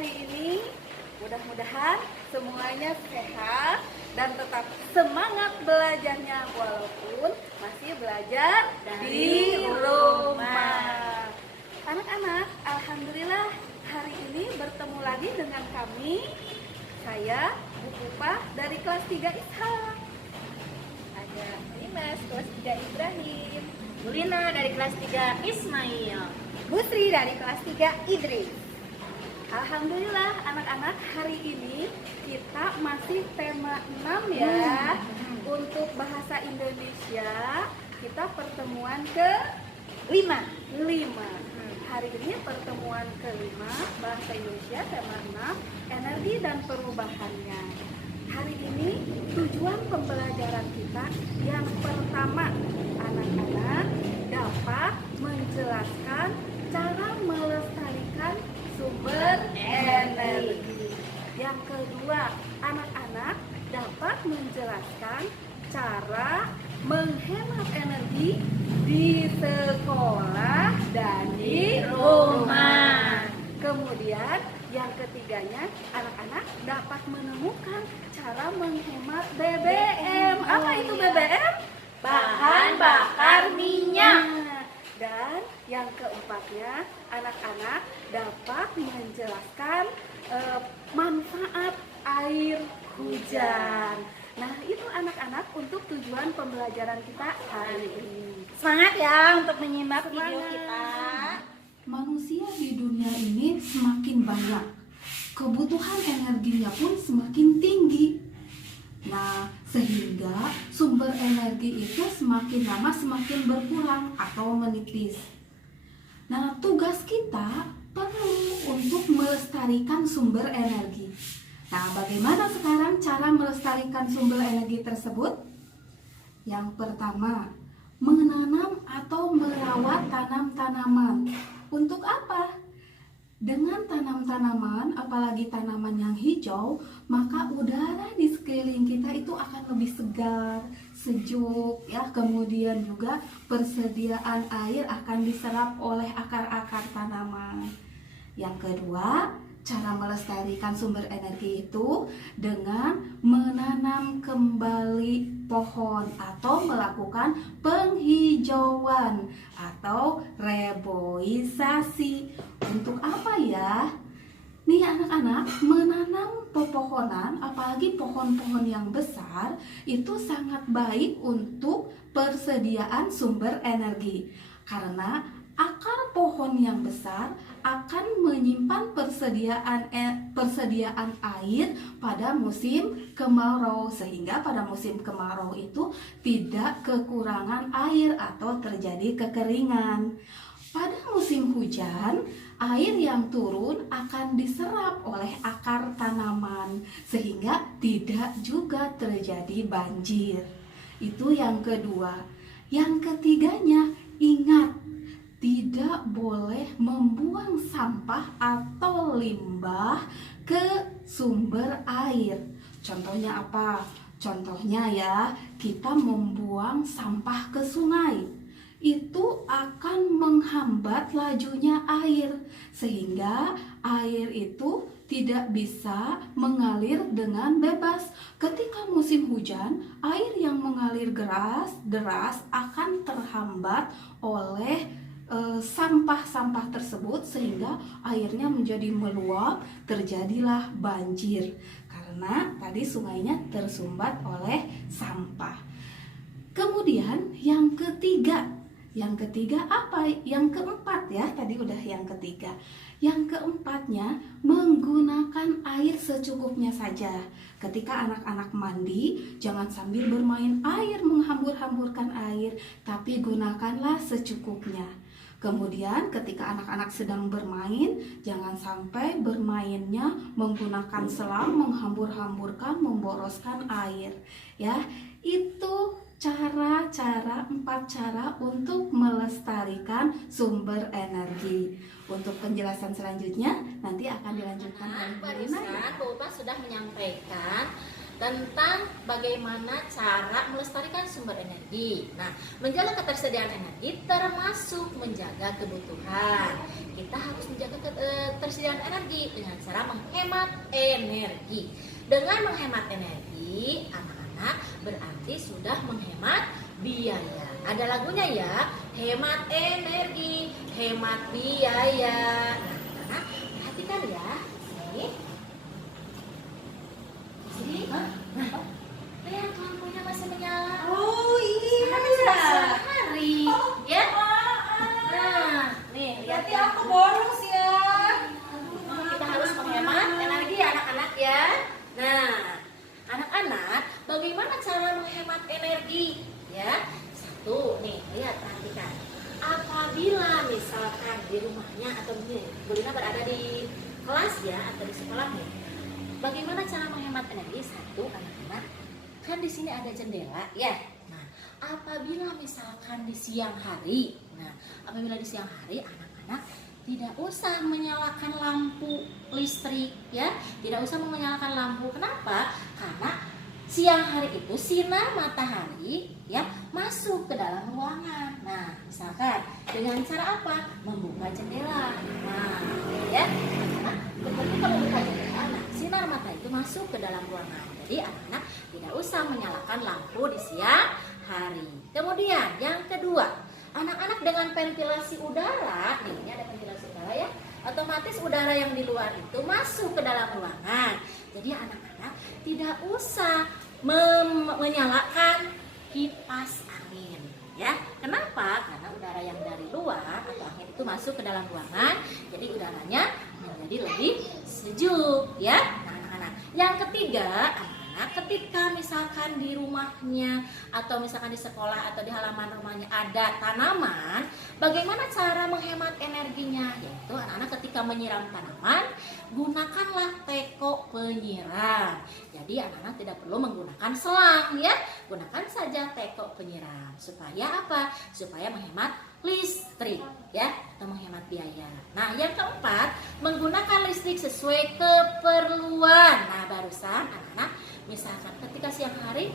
hari ini. Mudah-mudahan semuanya sehat dan tetap semangat belajarnya walaupun masih belajar di rumah. Anak-anak, alhamdulillah hari ini bertemu lagi dengan kami. Saya Bu Pupa dari kelas 3 Ishak. Ada Dimas kelas 3 Ibrahim, Bu Lina dari kelas 3 Ismail, Bu Sri dari kelas 3 Idris. Alhamdulillah anak-anak, hari ini kita masih tema 6 ya. Untuk bahasa Indonesia kita pertemuan ke-5. Hari ini pertemuan ke-5 bahasa Indonesia tema 6 energi dan perubahannya. Hari ini tujuan pembelajaran kita yang pertama, anak-anak dapat menjelaskan cara melestarikan sumber energi. Yang kedua, anak-anak dapat menjelaskan cara menghemat energi di sekolah dan di rumah. Kemudian yang ketiganya, anak-anak dapat menemukan cara menghemat BBM. Apa itu BBM? bahan bakar minyak. Dan yang keempatnya, anak-anak dapat menjelaskan manfaat air hujan. Nah, itu anak-anak untuk tujuan pembelajaran kita hari ini. Semangat ya untuk menyimak video kita. Manusia di dunia ini semakin banyak, kebutuhan energinya pun semakin tinggi. Nah, sehingga sumber energi itu semakin lama semakin berkurang atau menipis. Nah, tugas kita perlu untuk melestarikan sumber energi. Nah, bagaimana sekarang cara melestarikan sumber energi tersebut? Yang pertama, menanam atau merawat tanam-tanaman. Untuk apa? Dengan tanam-tanaman, apalagi tanaman yang hijau, maka udara di sekeliling kita itu akan lebih segar, sejuk, ya. Kemudian juga persediaan air akan diserap oleh akar-akar tanaman. Yang kedua, cara melestarikan sumber energi itu dengan menanam kembali pohon atau melakukan penghijauan atau reboisasi. Untuk apa ya? Nih anak-anak, menanam pepohonan, apalagi pohon-pohon yang besar, itu sangat baik untuk persediaan sumber energi. Karena akar pohon yang besar akan menyimpan persediaan air pada musim kemarau, sehingga pada musim kemarau itu tidak kekurangan air atau terjadi kekeringan. Pada musim hujan, air yang turun akan diserap oleh akar tanaman sehingga tidak juga terjadi banjir. Itu yang kedua. Yang ketiganya, ingat, tidak boleh membuang sampah atau limbah ke sumber air. Contohnya apa? Contohnya ya, kita membuang sampah ke sungai. Itu akan menghambat lajunya air, sehingga air itu tidak bisa mengalir dengan bebas. Ketika musim hujan, air yang mengalir deras akan terhambat oleh sampah-sampah tersebut, sehingga airnya menjadi meluap, terjadilah banjir karena tadi sungainya tersumbat oleh sampah. Kemudian yang ketiga apa? Yang keempat ya, tadi udah yang ketiga. Yang keempatnya, menggunakan air secukupnya saja. Ketika anak-anak mandi, jangan sambil bermain air, menghambur-hamburkan air, tapi gunakanlah secukupnya. Kemudian ketika anak-anak sedang bermain, jangan sampai bermainnya menggunakan selang, menghambur-hamburkan, memboroskan air. Ya, itu empat cara untuk melestarikan sumber energi. Untuk penjelasan selanjutnya nanti akan dilanjutkan oleh Bu Lina. Barusan Bu Upa sudah menyampaikan tentang bagaimana cara melestarikan sumber energi. Nah, menjaga ketersediaan energi termasuk menjaga kebutuhan. Kita harus menjaga ketersediaan energi dengan cara menghemat energi. Dengan menghemat energi, anak-anak berarti sudah menghemat biaya. Ada lagunya ya, hemat energi, hemat biaya. Nah, perhatikan ya, sini. Sini. Nah, lihat lampunya masih menyala. Oh iya. Hari, ya. Nah, nih lihat Berarti ya. aku boros ya. Kita harus menghemat energi anak-anak ya. Nah, anak-anak, bagaimana cara menghemat energi? Ya, satu nih, lihat perhatikan. Apabila misalkan di rumahnya atau Bu Lina berada di kelas ya atau di sekolahnya, bagaimana cara menghemat energi? Satu, anak-anak, kan di sini ada jendela ya. Nah, apabila misalkan di siang hari, anak-anak tidak usah menyalakan lampu listrik ya, tidak usah menyalakan lampu. Kenapa? Karena siang hari itu sinar matahari ya masuk ke dalam ruangan. Nah, misalkan dengan cara apa? Membuka jendela. Nah, ya. Nah, ketika membuka jendela, nah, sinar mata itu masuk ke dalam ruangan. Jadi anak-anak tidak usah menyalakan lampu di siang hari. Kemudian yang kedua, anak-anak dengan ventilasi udara, nih ini ada ventilasi udara ya, otomatis udara yang di luar itu masuk ke dalam ruangan. Jadi anak-anak tidak usah menyalakan kipas angin ya. Kenapa? Karena udara yang dari luar atau angin itu masuk ke dalam ruangan, jadi udaranya menjadi lebih sejuk ya. Nah, anak-anak, yang ketiga, ketika misalkan di rumahnya atau misalkan di sekolah atau di halaman rumahnya ada tanaman, bagaimana cara menghemat energinya? Yaitu anak-anak ketika menyiram tanaman, gunakanlah teko penyiram. Jadi anak-anak tidak perlu menggunakan selang ya, gunakan saja teko penyiram. Supaya apa? Supaya menghemat listrik ya, atau menghemat biaya. Nah, yang keempat, menggunakan listrik sesuai keperluan. Nah, barusan anak-anak misalkan ketika siang hari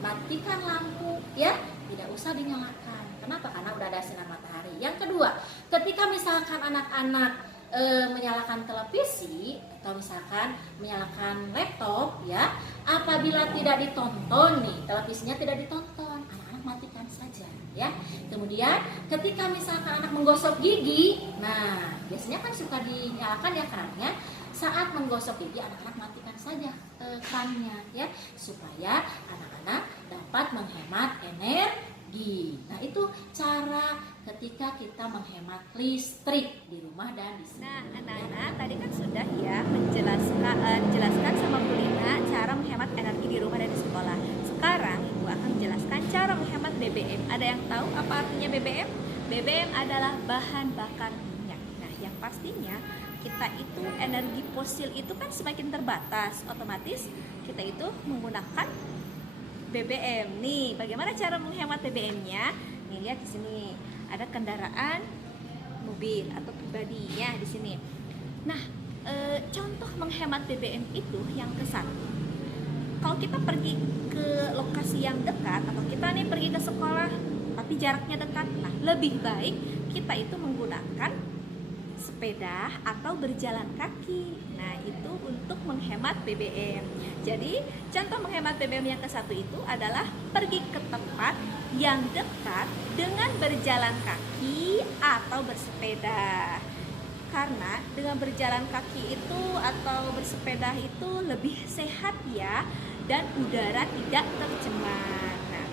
matikan lampu ya, tidak usah dinyalakan. Kenapa? Karena udah ada sinar matahari. Yang kedua, ketika misalkan anak-anak menyalakan televisi atau misalkan menyalakan laptop ya, apabila tidak ditonton nih, televisinya tidak ditonton, anak-anak matikan saja ya. Kemudian ketika misalkan anak menggosok gigi, nah biasanya kan suka dinyalakan ya kerannya. Saat menggosok gigi, anak-anak matikan saja kerannya ya, supaya anak-anak dapat menghemat energi. Nah, itu cara ketika kita menghemat listrik di rumah dan di sini. Nah, anak-anak tadi kan sudah ya dijelaskan sama Bu Lina cara menghemat energi di rumah dan di sekolah. Sekarang Ibu akan menjelaskan cara menghemat BBM. Ada yang tahu apa artinya BBM? BBM adalah bahan bakar minyak. Nah, yang pastinya kita itu energi fosil itu kan semakin terbatas, otomatis kita itu menggunakan BBM. Nih, bagaimana cara menghemat BBM-nya? Nih, lihat di sini ada kendaraan mobil atau pribadinya di sini. Nah, contoh menghemat BBM itu yang ke satu. Kalau kita pergi ke lokasi yang dekat atau kita nih pergi ke sekolah tapi jaraknya dekat, nah lebih baik kita itu menggunakan sepeda atau berjalan kaki. Nah, itu untuk menghemat BBM. Jadi, contoh menghemat BBM yang ke satu itu adalah pergi ke tempat yang dekat dengan berjalan kaki atau bersepeda. Karena dengan berjalan kaki itu atau bersepeda itu lebih sehat ya, dan udara tidak tercemar. Nah,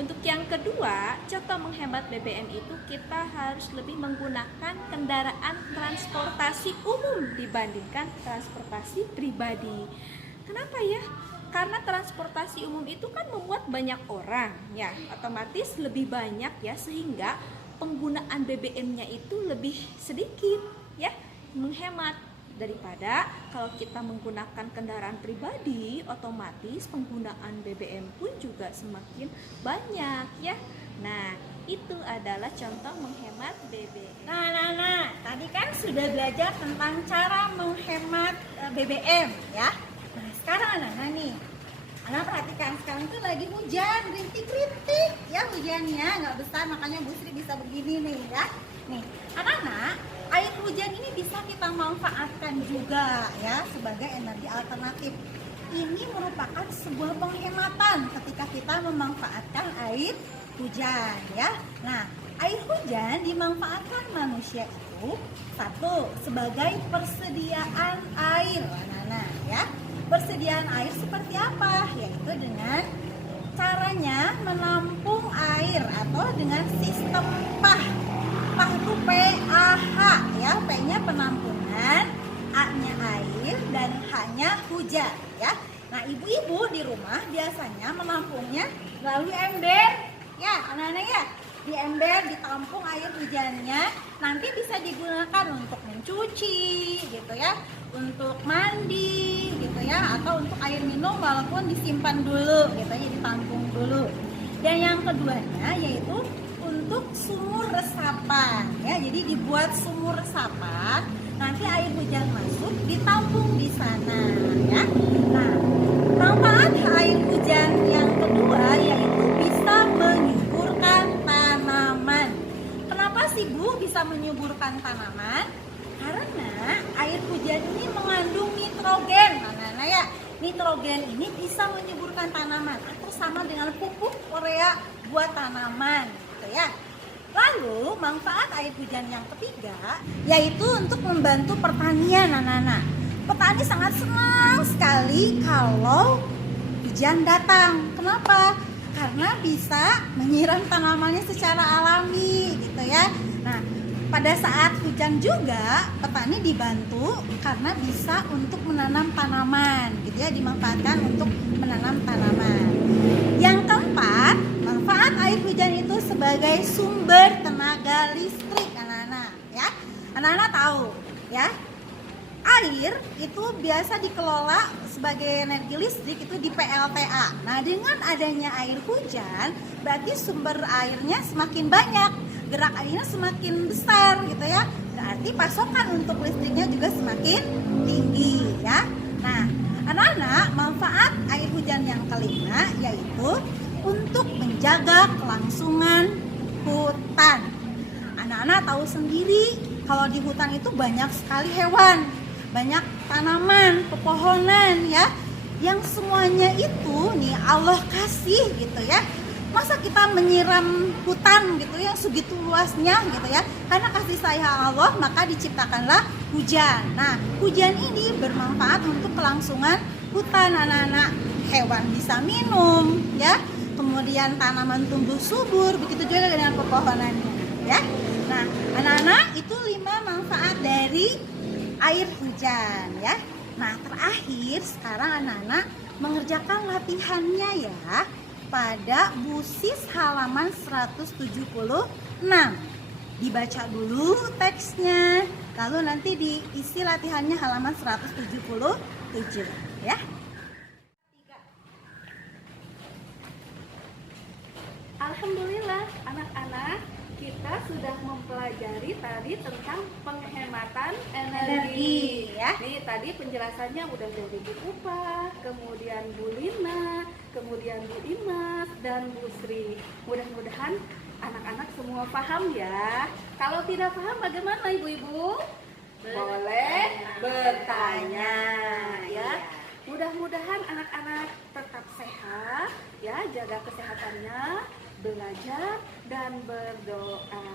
untuk yang kedua, contoh menghemat BBM itu kita harus lebih menggunakan kendaraan transportasi umum dibandingkan transportasi pribadi. Kenapa ya? Karena transportasi umum itu kan memuat banyak orang ya, otomatis lebih banyak ya, sehingga penggunaan BBM-nya itu lebih sedikit ya, menghemat. Daripada kalau kita menggunakan kendaraan pribadi, otomatis penggunaan BBM pun juga semakin banyak ya. Nah, itu adalah contoh menghemat BBM. Nah, tadi kan sudah belajar tentang cara menghemat BBM ya. Nah, sekarang anak-anak nih, lagi hujan, rintik-rintik ya hujannya, nggak besar makanya Bu Sri bisa begini nih ya. Nih, anak-anak, air hujan ini bisa kita manfaatkan juga ya sebagai energi alternatif. Ini merupakan sebuah penghematan ketika kita memanfaatkan air hujan ya. Nah, air hujan dimanfaatkan manusia itu satu sebagai persediaan air, anak-anak ya. Persediaan air seperti apa? Yaitu dengan caranya menampung air atau dengan sistem PAH. PAH itu PAH ya, P-nya penampungan, A-nya air dan H-nya hujan ya. Nah, ibu-ibu di rumah biasanya menampungnya melalui ember ya, anak-anak ya. Di ember ditampung air hujannya, nanti bisa digunakan untuk mencuci gitu ya, untuk mandi gitu ya, atau untuk air minum walaupun disimpan dulu gitu ya, ditampung dulu. Dan yang keduanya yaitu untuk sumur resapan ya, jadi dibuat sumur resapan, nanti air hujan masuk ditampung di sana ya. Nah, manfaat air hujan yang kedua yaitu bisa menyuburkan tanaman. Kenapa sih Bu bisa menyuburkan tanaman? Karena air hujan ini mengandung nitrogen, anak-anak ya. Nitrogen ini bisa menyuburkan tanaman atau sama dengan pupuk urea buat tanaman gitu ya. Lalu manfaat air hujan yang ketiga yaitu untuk membantu pertanian, anak-anak. Petani sangat senang sekali kalau hujan datang. Kenapa? Karena bisa menyiram tanamannya secara alami gitu ya. Nah, pada saat hujan juga petani dibantu karena bisa untuk menanam tanaman gitu ya, dimanfaatkan untuk menanam tanaman. Yang keempat, manfaat air hujan itu sebagai sumber tenaga listrik, anak-anak ya. Anak-anak tahu ya, air itu biasa dikelola sebagai energi listrik itu di PLTA. Nah, dengan adanya air hujan berarti sumber airnya semakin banyak, gerak airnya semakin besar gitu ya. Berarti pasokan untuk listriknya juga semakin tinggi ya. Nah, anak-anak, manfaat air hujan yang kelima yaitu untuk menjaga kelangsungan hutan. Anak-anak tahu sendiri kalau di hutan itu banyak sekali hewan, banyak tanaman, pepohonan ya, yang semuanya itu nih Allah kasih gitu ya. Masa kita menyiram hutan gitu yang segitu luasnya gitu ya. Karena kasih sayang Allah maka diciptakanlah hujan. Nah, hujan ini bermanfaat untuk kelangsungan hutan, anak-anak. Hewan bisa minum ya, kemudian tanaman tumbuh subur, begitu juga dengan pepohonannya ya. Nah, anak-anak, itu 5 manfaat dari air hujan ya. Nah, terakhir sekarang anak-anak mengerjakan latihannya ya pada BUSIS halaman 176. Dibaca dulu teksnya, lalu nanti diisi latihannya halaman 177 ya. Alhamdulillah anak-anak, kita sudah mempelajari tadi tentang penghematan energi ya. Nih tadi penjelasannya udah dari Bu Upa, kemudian Bu Lina, kemudian Bu Imas dan Bu Sri. Mudah-mudahan anak-anak semua paham ya. Kalau tidak paham bagaimana ibu-ibu? Boleh bertanya ya. Mudah-mudahan anak-anak tetap sehat ya, jaga kesehatannya, belajar dan berdoa.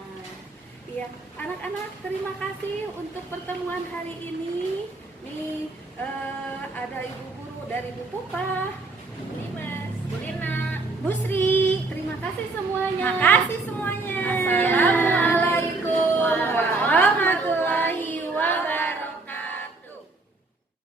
Iya, anak-anak terima kasih untuk pertemuan hari ini. Nih ada ibu guru dari Bu Pupa, Bu Limas, Bu Lina, Bu Sri, terima kasih semuanya. makasih semuanya.